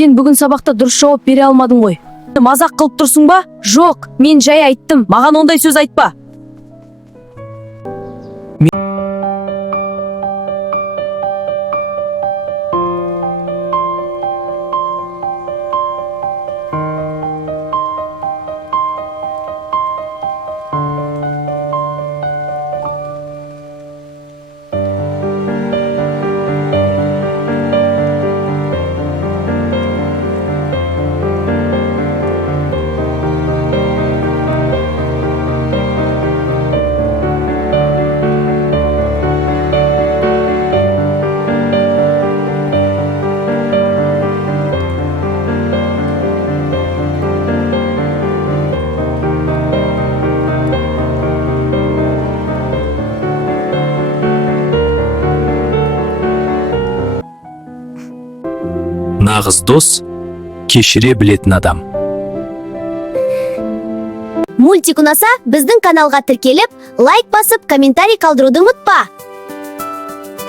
Сен бүгін сабақта дұрыс жауап бере алмадың ғой. Мазақ қылып тұрсың ба? Жоқ, мен жай айттым. Маған ондай сөз айтпа. Нағыз дос кешіре білетін адам. Мультик ұнаса, біздің каналға тіркеліп, лайк басып, комментарий қалдыруды ұмытпа.